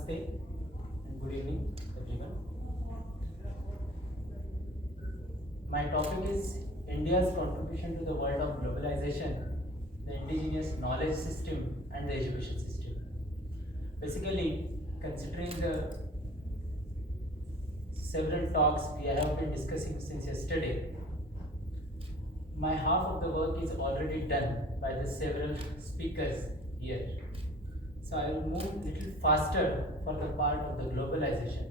Namaste and good evening, everyone. My topic is India's contribution to the world of globalization, the indigenous knowledge system, and the education system. Basically, considering the several talks we have been discussing since yesterday, my half of the work is already done by the several speakers here. So I will move a little faster for the part of the globalization.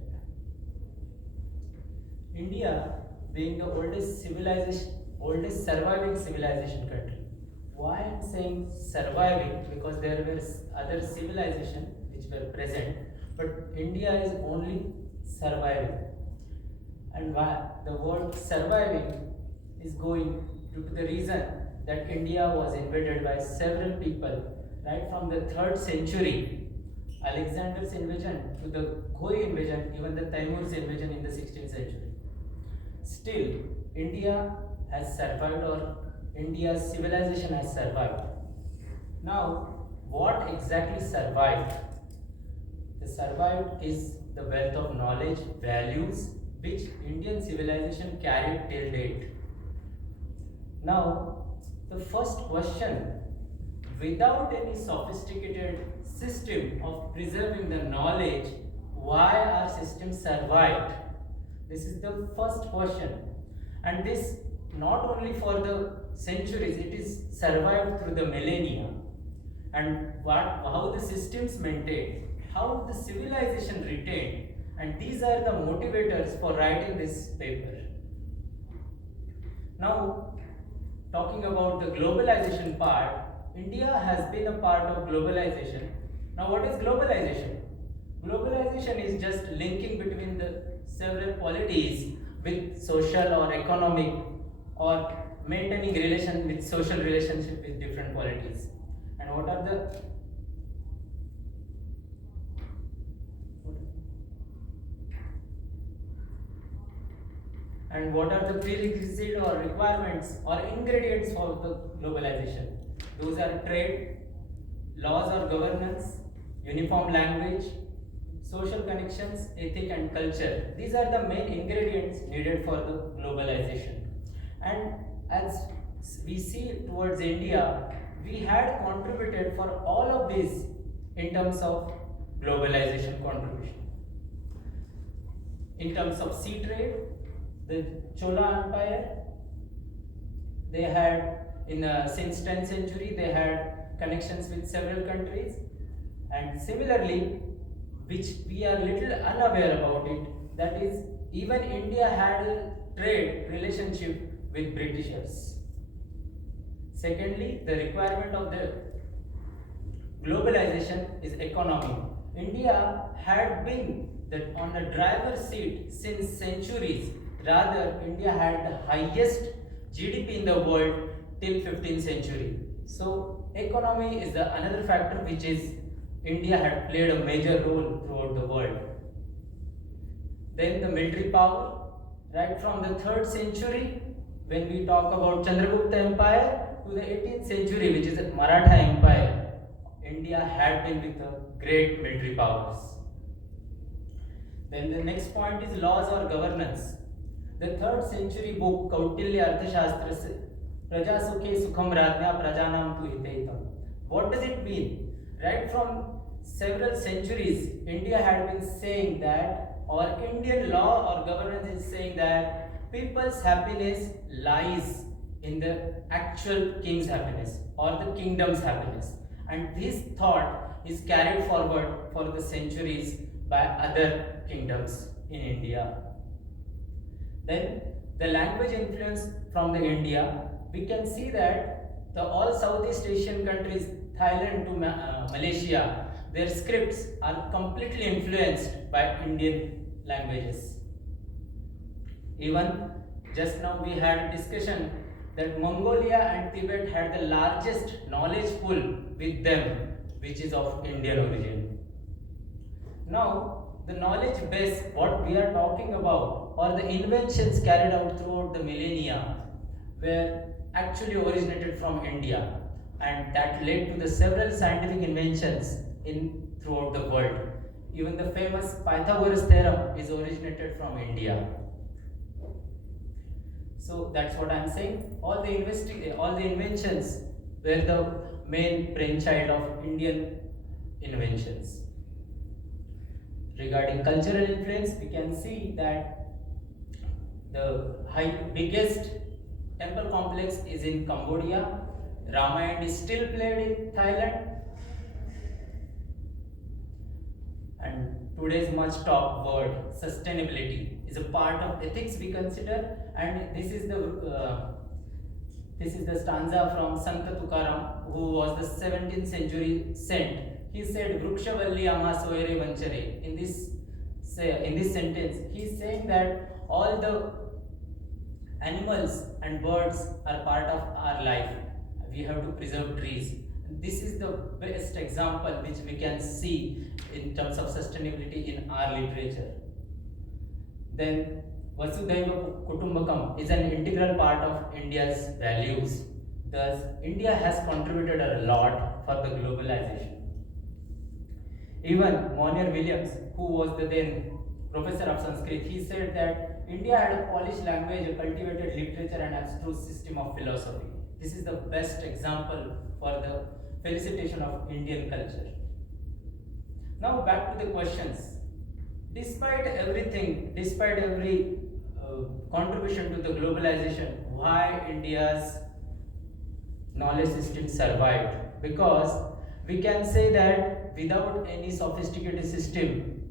India being the oldest surviving civilization country. Why I am saying surviving? Because there were other civilizations which were present, but India is only surviving. And why the word surviving is going due to the reason that India was invaded by several people right from the 3rd century, Alexander's invasion to the Khoi invasion, even the Taimur's invasion in the 16th century. Still, India has survived, or India's civilization has survived. Now, what exactly survived? The survived is the wealth of knowledge, values, which Indian civilization carried till date. Now, the first question, without any sophisticated system of preserving the knowledge, why our system survived? This is the first question. And this not only for the centuries, it is survived through the millennia. And how the systems maintained, how the civilization retained, and these are the motivators for writing this paper. Now, talking about the globalization part, India has been a part of globalization. Now, what is globalization? Globalization is just linking between the several polities with social or economic, or maintaining relation with social relationship with different polities. And what are the prerequisites or requirements or ingredients for the globalization? Those are trade, laws or governance, uniform language, social connections, ethic and culture. These are the main ingredients needed for the globalization. And as we see towards India, we had contributed for all of these in terms of globalization contribution. In terms of sea trade, the Chola Empire, they had since 10th century they had connections with several countries, and similarly, which we are little unaware about it, that is, even India had a trade relationship with Britishers. Secondly, the requirement of the globalization is economy. India had been on the driver's seat since centuries. Rather, India had the highest GDP in the world till 15th century. So, economy is the another factor which is India had played a major role throughout the world. Then the military power, right from the 3rd century, when we talk about Chandragupta Empire, to the 18th century, which is the Maratha Empire, India had been with the great military powers. Then the next point is laws or governance. The 3rd century book Kautilya Arthashastra Praja Sukhe Sukham Rajna Prajanam Tu Hitaitam. What does it mean? Right from several centuries, India had been saying that, or Indian law or governance is saying that people's happiness lies in the actual king's happiness or the kingdom's happiness. And this thought is carried forward for the centuries by other kingdoms in India. Then the language influence from the India, we can see that the all Southeast Asian countries, Thailand to Malaysia, their scripts are completely influenced by Indian languages. Even just now we had a discussion that Mongolia and Tibet had the largest knowledge pool with them, which is of Indian origin. Now, the knowledge base, what we are talking about, or the inventions carried out throughout the millennia, were actually originated from India, and that led to the several scientific inventions throughout the world. Even the famous Pythagoras theorem is originated from India. So that's what I'm saying. All the inventions were the main brainchild of Indian inventions. Regarding cultural influence, we can see that the biggest temple complex is in Cambodia. Ramayana is still played in Thailand. And today's much talked word, sustainability, is a part of ethics we consider. And this is the stanza from Sant Tukaram, who was the 17th century saint. He said, "Vrukshavalli ama soere vanchare." In this sentence, he is saying that all the animals and birds are part of our life. We have to preserve trees. This is the best example which we can see in terms of sustainability in our literature. Then Vasudhaiva Kutumbakam is an integral part of India's values. Thus, India has contributed a lot for the globalization. Even Monier Williams, who was the then professor of Sanskrit, he said that India had a polished language, a cultivated literature, and abstruse system of philosophy. This is the best example for the felicitation of Indian culture. Now back to the questions. Despite everything, despite every contribution to the globalization, why India's knowledge system survived? Because we can say that without any sophisticated system,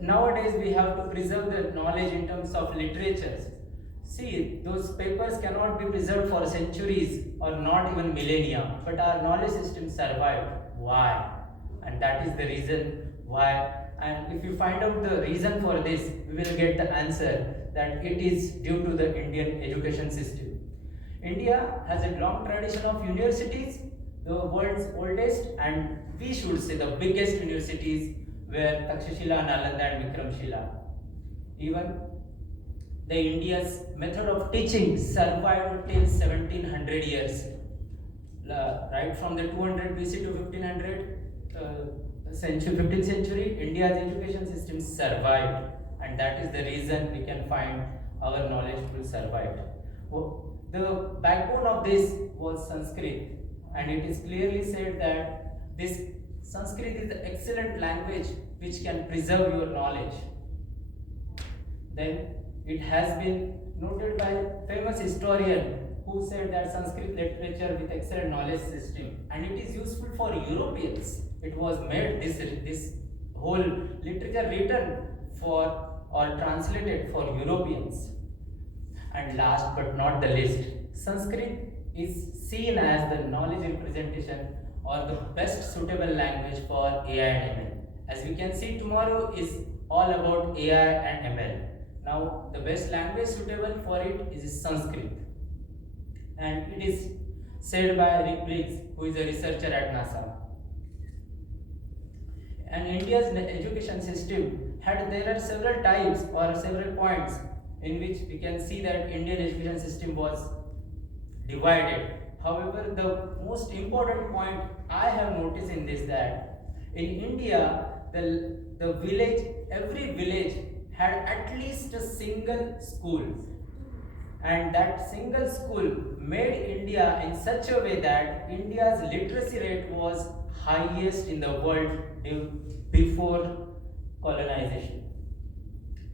nowadays we have to preserve the knowledge in terms of literatures. See, those papers cannot be preserved for centuries or not even millennia, but our knowledge system survived. Why? And that is the reason why. And if you find out the reason for this, we will get the answer that it is due to the Indian education system. India has a long tradition of universities, the world's oldest, and we should say the biggest universities were Takshashila, Nalanda, and Vikramshila. Even the India's method of teaching survived till 1700 years. Right from the 200 BC to 1500 15th century, India's education system survived, and that is the reason we can find our knowledge will survive. The backbone of this was Sanskrit, and it is clearly said that this Sanskrit is an excellent language which can preserve your knowledge. Then it has been noted by a famous historian who said that Sanskrit literature with excellent knowledge system, and it is useful for Europeans. It was made, this whole literature written for or translated for Europeans. And last but not the least, Sanskrit is seen as the knowledge representation or the best suitable language for AI and ML. As we can see, tomorrow is all about AI and ML. Now, the best language suitable for it is Sanskrit. And it is said by Rick Briggs, who is a researcher at NASA. And India's education system there are several types or several points in which we can see that Indian education system was divided. However, the most important point I have noticed in this that in India, the village, every village had at least a single school, and that single school made India in such a way that India's literacy rate was highest in the world before colonization.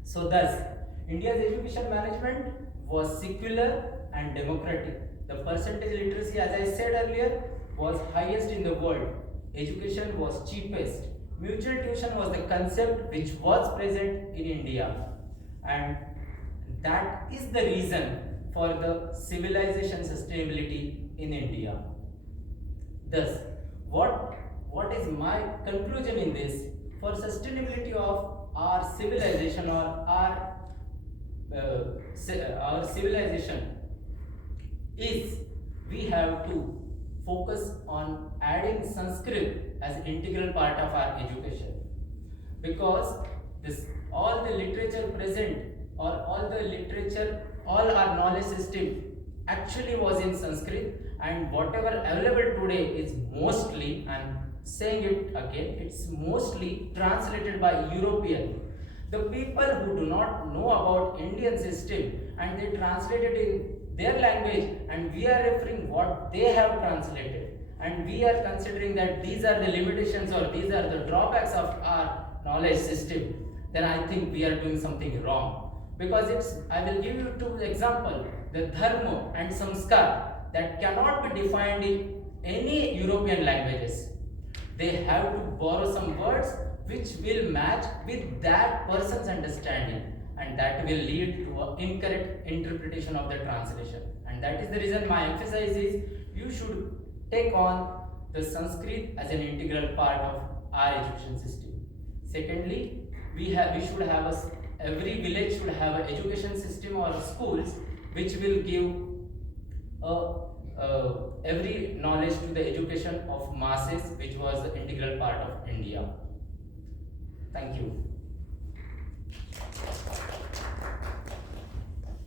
So thus, India's education management was secular and democratic. The percentage literacy, as I said earlier, was highest in the world. Education was cheapest. Mutual tuition was the concept which was present in India, and that is the reason for the civilization sustainability in India. Thus, what is my conclusion in this? For sustainability of our civilization or our civilization is we have to focus on adding Sanskrit as an integral part of our education, because all the literature present or all our knowledge system actually was in Sanskrit, and whatever available today is mostly, I'm saying it again, it's mostly translated by European. The people who do not know about Indian system and they translate it in their language, and we are referring what they have translated, and we are considering that these are the limitations or these are the drawbacks of our knowledge system, then I think we are doing something wrong. Because I will give you two examples, the dharma and samskar, that cannot be defined in any European languages. They have to borrow some words which will match with that person's understanding, and that will lead to an incorrect interpretation of the translation. And that is the reason my emphasis is you should take on the Sanskrit as an integral part of our education system. Secondly, we should have every village should have an education system or schools which will give every knowledge to the education of masses, which was the integral part of India. Thank you.